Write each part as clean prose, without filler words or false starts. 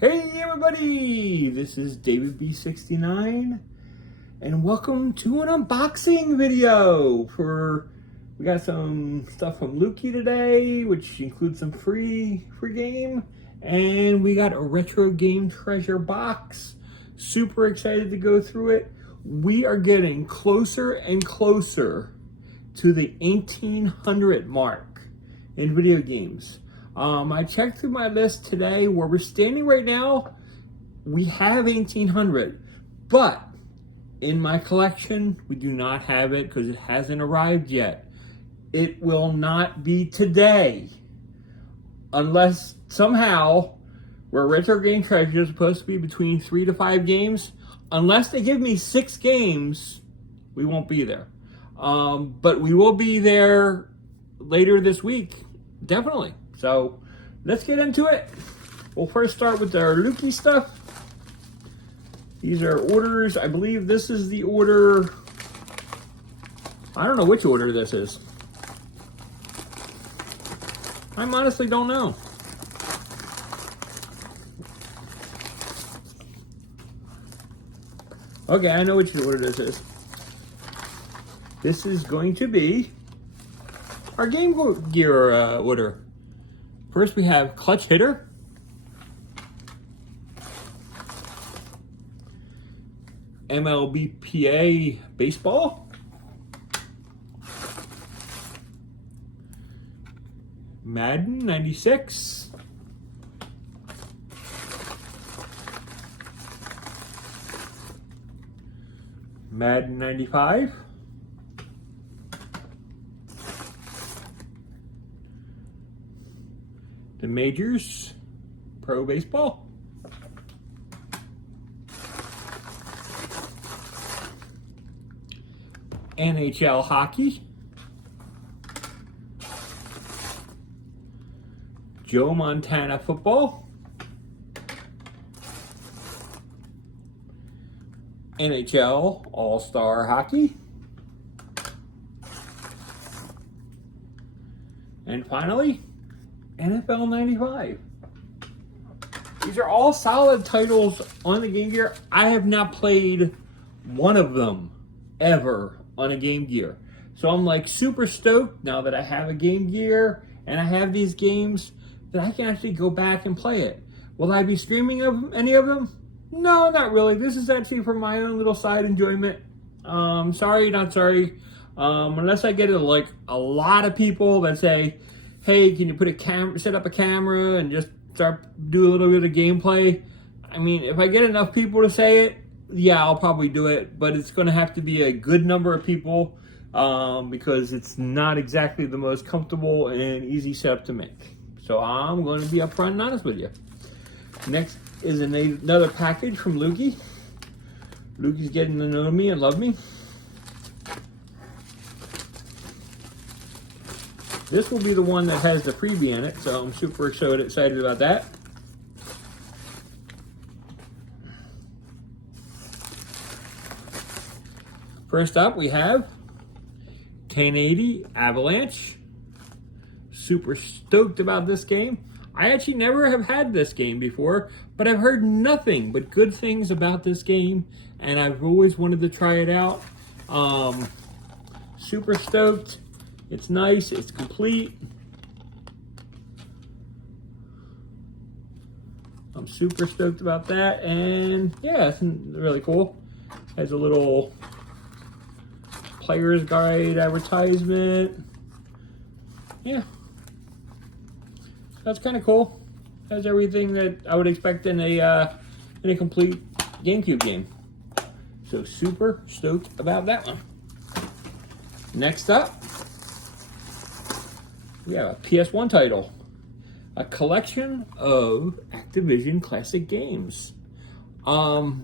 Hey everybody, this is David B69 and welcome to an unboxing video we got some stuff from Lukey today, which includes some free game, and we got a retro game treasure box. Super excited to go through it. We are getting closer and closer to the 1800 mark in video games. I checked through my list today. Where we're standing right now, we have 1800, but in my collection, we do not have it because it hasn't arrived yet. It will not be today unless somehow, where Retro Game Treasure is supposed to be between 3 to 5 games, unless they give me 6 games, we won't be there. But we will be there later this week, definitely. So let's get into it. We'll first start with our Lukey stuff. These are orders. I believe this is the order. I don't know which order this is. I honestly don't know. Okay, I know which order this is. This is going to be our Game Gear order. First we have Clutch Hitter, MLBPA Baseball, Madden 96, Madden 95, the Majors Pro Baseball, NHL Hockey, Joe Montana Football, NHL All-Star Hockey, and finally, NFL 95. These are all solid titles on the Game Gear. I have not played one of them ever on a Game Gear. So I'm like super stoked now that I have a Game Gear and I have these games that I can actually go back and play it. Will I be streaming any of them? No, not really. This is actually for my own little side enjoyment. Sorry, not sorry. Unless I get like a lot of people that say, hey, can you put set up a camera and just do a little bit of gameplay? I mean, if I get enough people to say it, yeah, I'll probably do it, but it's going to have to be a good number of people because it's not exactly the most comfortable and easy setup to make. So I'm going to be upfront and honest with you. Next is another package from Lukey. Lukey's getting to know me and love me. This will be the one that has the freebie in it, so I'm super excited about that. First up, we have 1080 Avalanche. Super stoked about this game. I actually never have had this game before, but I've heard nothing but good things about this game, and I've always wanted to try it out. Super stoked. It's nice, it's complete. I'm super stoked about that, and yeah, it's really cool. Has a little player's guide advertisement. Yeah, that's kind of cool. Has everything that I would expect in a complete GameCube game. So super stoked about that one. Next up, we have a PS1 title, a collection of Activision classic games. I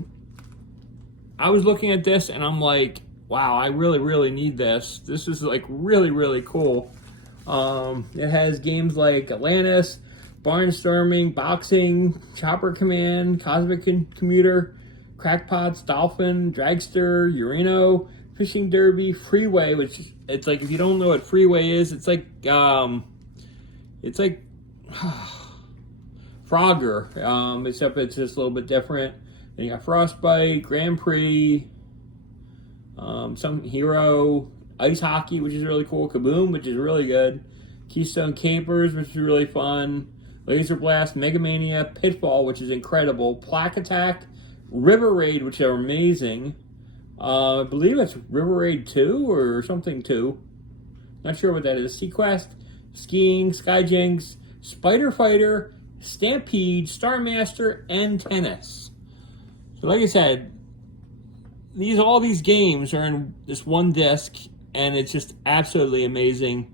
was looking at this and I'm like, wow, I really need this. This is like really cool. It has games like Atlantis, Barnstorming, Boxing, Chopper Command, Cosmic Commuter, Crackpots, Dolphin, Dragster, Urano, Fishing Derby, Freeway, which it's like, if you don't know what Freeway is, it's like Frogger, except it's just a little bit different. Then you got Frostbite, Grand Prix, some Hero, Ice Hockey, which is really cool, Kaboom, which is really good, Keystone Capers, which is really fun, Laser Blast, Mega Mania, Pitfall, which is incredible, Plaque Attack, River Raid, which are amazing. I believe it's River Raid 2 or something 2. Not sure what that is. Sequest, Skiing, Skyjinx, Spider Fighter, Stampede, Star Master, and Tennis. So like I said, all these games are in this one disc, and it's just absolutely amazing.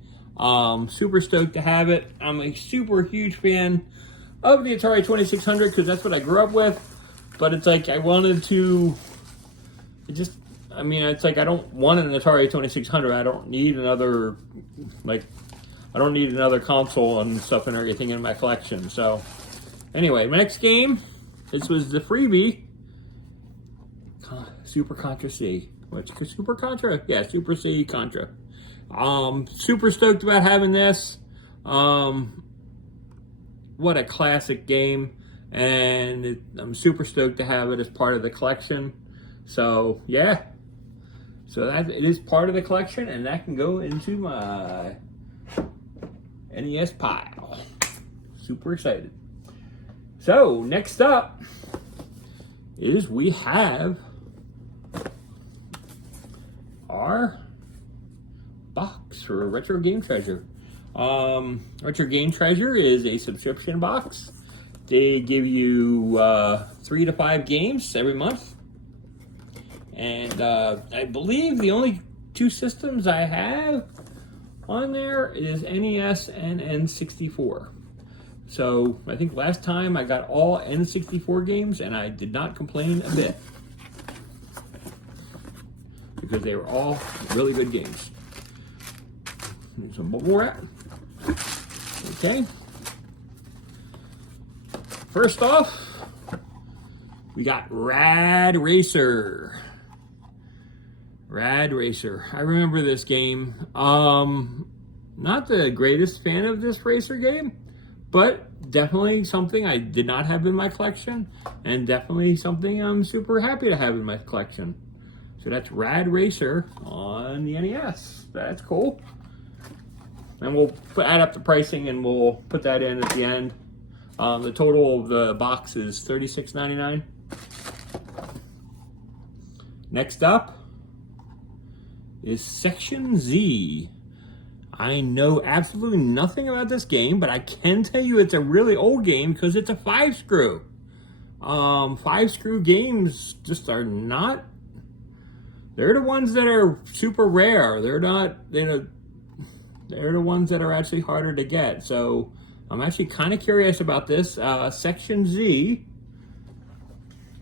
Super stoked to have it. I'm a super huge fan of the Atari 2600 because that's what I grew up with. But it's like I wanted to. It's like I don't want an Atari 2600. I don't need another, I don't need another console and stuff and everything in my collection. So, anyway, next game. This was the freebie. Super Contra C. What's Super Contra? Yeah, Super C Contra. Super stoked about having this. What a classic game. And I'm super stoked to have it as part of the collection. So, yeah. So that it is part of the collection, and that can go into my NES pile. Super excited. So, next up is we have our box for Retro Game Treasure. Retro Game Treasure is a subscription box. They give you 3 to 5 games every month. And I believe the only 2 systems I have on there is NES and N64. So I think last time I got all N64 games and I did not complain a bit. Because they were all really good games. Need some bubble wrap. Okay. First off, we got Rad Racer. Rad Racer. I remember this game. Not the greatest fan of this racer game, but definitely something I did not have in my collection, and definitely something I'm super happy to have in my collection. So that's Rad Racer on the NES. That's cool. And we'll add up the pricing and we'll put that in at the end. The total of the box is $36.99. Next up is Section Z. I know absolutely nothing about this game, but I can tell you it's a really old game because it's a 5-screw. 5-screw games just are not. They're the ones that are super rare. They're not. They're the ones that are actually harder to get. So I'm actually kind of curious about this Section Z.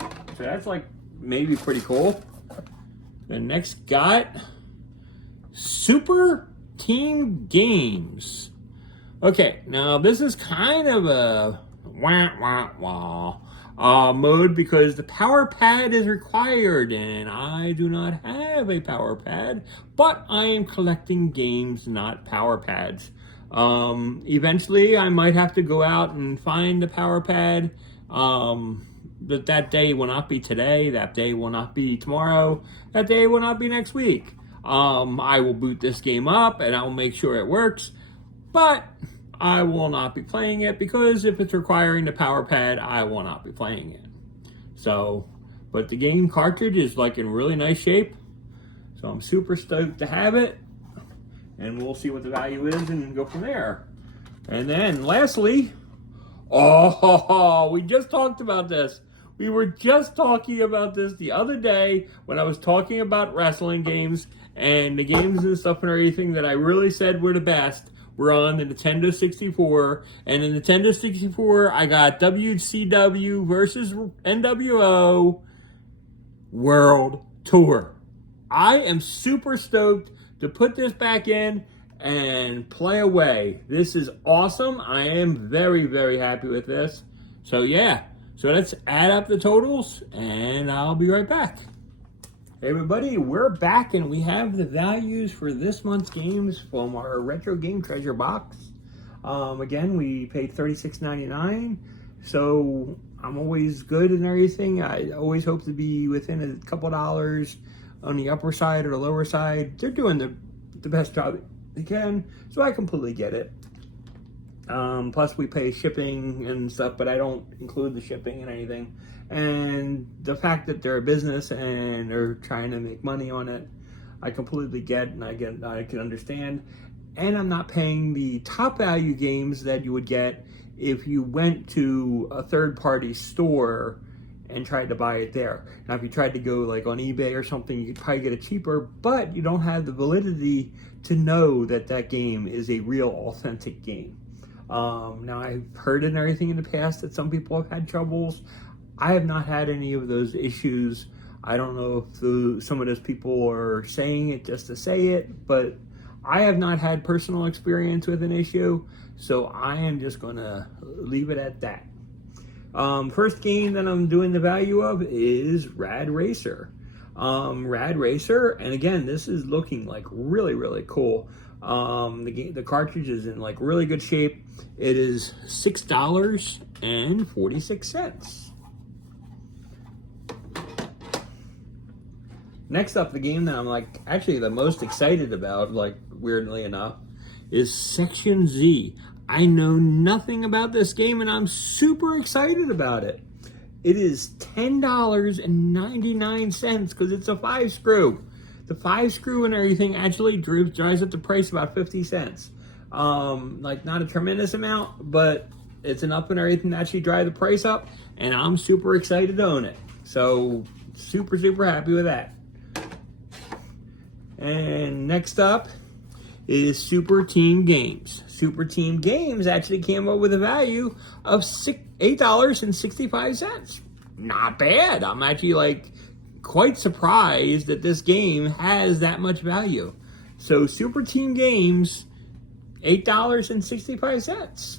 So that's like maybe pretty cool. The next got Super Team Games. Okay, now this is kind of a mode because the power pad is required and I do not have a power pad, but I am collecting games, not power pads. Eventually I might have to go out and find a power pad. But that day will not be today. That day will not be tomorrow. That day will not be next week. I will boot this game up and I will make sure it works. But I will not be playing it because if it's requiring the power pad, I will not be playing it. So, but the game cartridge is like in really nice shape. So I'm super stoked to have it. And we'll see what the value is and go from there. And then lastly, we just talked about this. We were just talking about this the other day when I was talking about wrestling games and the games and stuff and everything that I really said were the best were on the Nintendo 64. And the Nintendo 64, I got WCW versus NWO World Tour. I am super stoked to put this back in and play away. This is awesome. I am very, very happy with this. So yeah, so let's add up the totals and I'll be right back. Hey everybody, we're back and we have the values for this month's games from our Retro Game Treasure box. Again, we paid $36.99 So I'm always good and everything. I always hope to be within a couple dollars on the upper side or the lower side. They're doing the best job they can, so I completely get it. Plus we pay shipping and stuff, but I don't include the shipping and anything. And the fact that they're a business and they're trying to make money on it, I completely get, and I can understand. And I'm not paying the top value games that you would get if you went to a third-party store and tried to buy it there. Now, if you tried to go like on eBay or something, you could probably get it cheaper, but you don't have the validity to know that that game is a real, authentic game. Now, I've heard and everything in the past that some people have had troubles. I have not had any of those issues. I don't know if some of those people are saying it just to say it, but I have not had personal experience with an issue, so I am just going to leave it at that. First game that I'm doing the value of is Rad Racer. Rad Racer, and again, this is looking like really, really cool. The cartridge is in like really good shape. It is $6.46. Next up, the game that I'm like actually the most excited about, like weirdly enough, is Section Z. I know nothing about this game and I'm super excited about it. It is $10.99 because it's a 5-screw. The 5-screw and everything actually drives up the price about 50 cents. Like not a tremendous amount, but it's enough and everything to actually drive the price up, and I'm super excited to own it. So super, super happy with that. And next up is Super Team Games. Super Team Games actually came up with a value of $8.65. Not bad. I'm actually like quite surprised that this game has that much value. So Super Team Games, $8.65.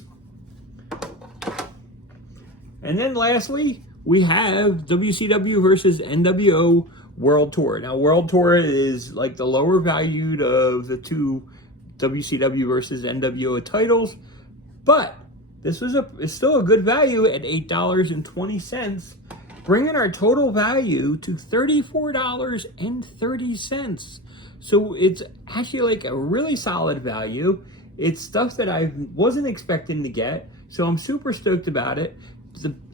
And then lastly, we have WCW versus NWO World Tour. Now, World Tour is like the lower valued of the two WCW versus NWO titles, but this was it's still a good value at $8.20, bringing our total value to $34.30. So it's actually like a really solid value. It's stuff that I wasn't expecting to get, so I'm super stoked about it.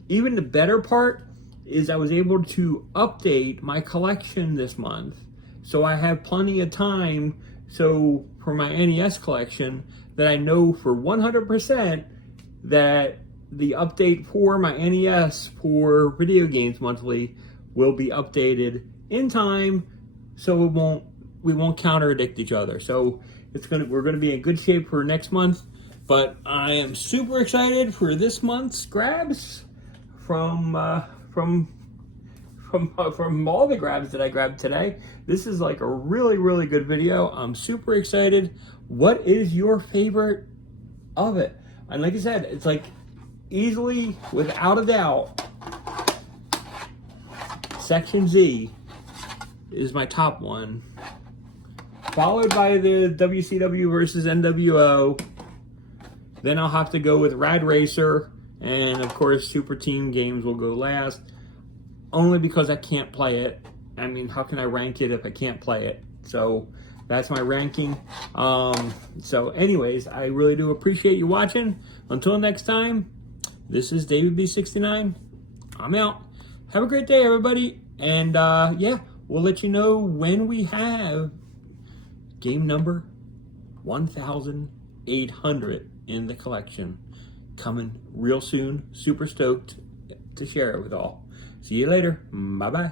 Even the better part is I was able to update my collection this month, so I have plenty of time. So for my NES collection, that I know for 100% that the update for my NES for Video Games Monthly will be updated in time, so we won't contradict each other. So we're gonna be in good shape for next month. But I am super excited for this month's grabs from all the grabs that I grabbed today. This is like a really, really good video. I'm super excited. What is your favorite of it? And like I said, it's like easily, without a doubt, Section Z is my top one, followed by the WCW versus NWO. Then I'll have to go with Rad Racer, and of course Super Team Games will go last, only because I can't play it. I mean, how can I rank it if I can't play it? So that's my ranking. So anyways, I really do appreciate you watching. Until next time, this is David B69. I'm out. Have a great day, everybody. And yeah, we'll let you know when we have game number 1,800 in the collection. Coming real soon. Super stoked to share it with all. See you later. Bye-bye.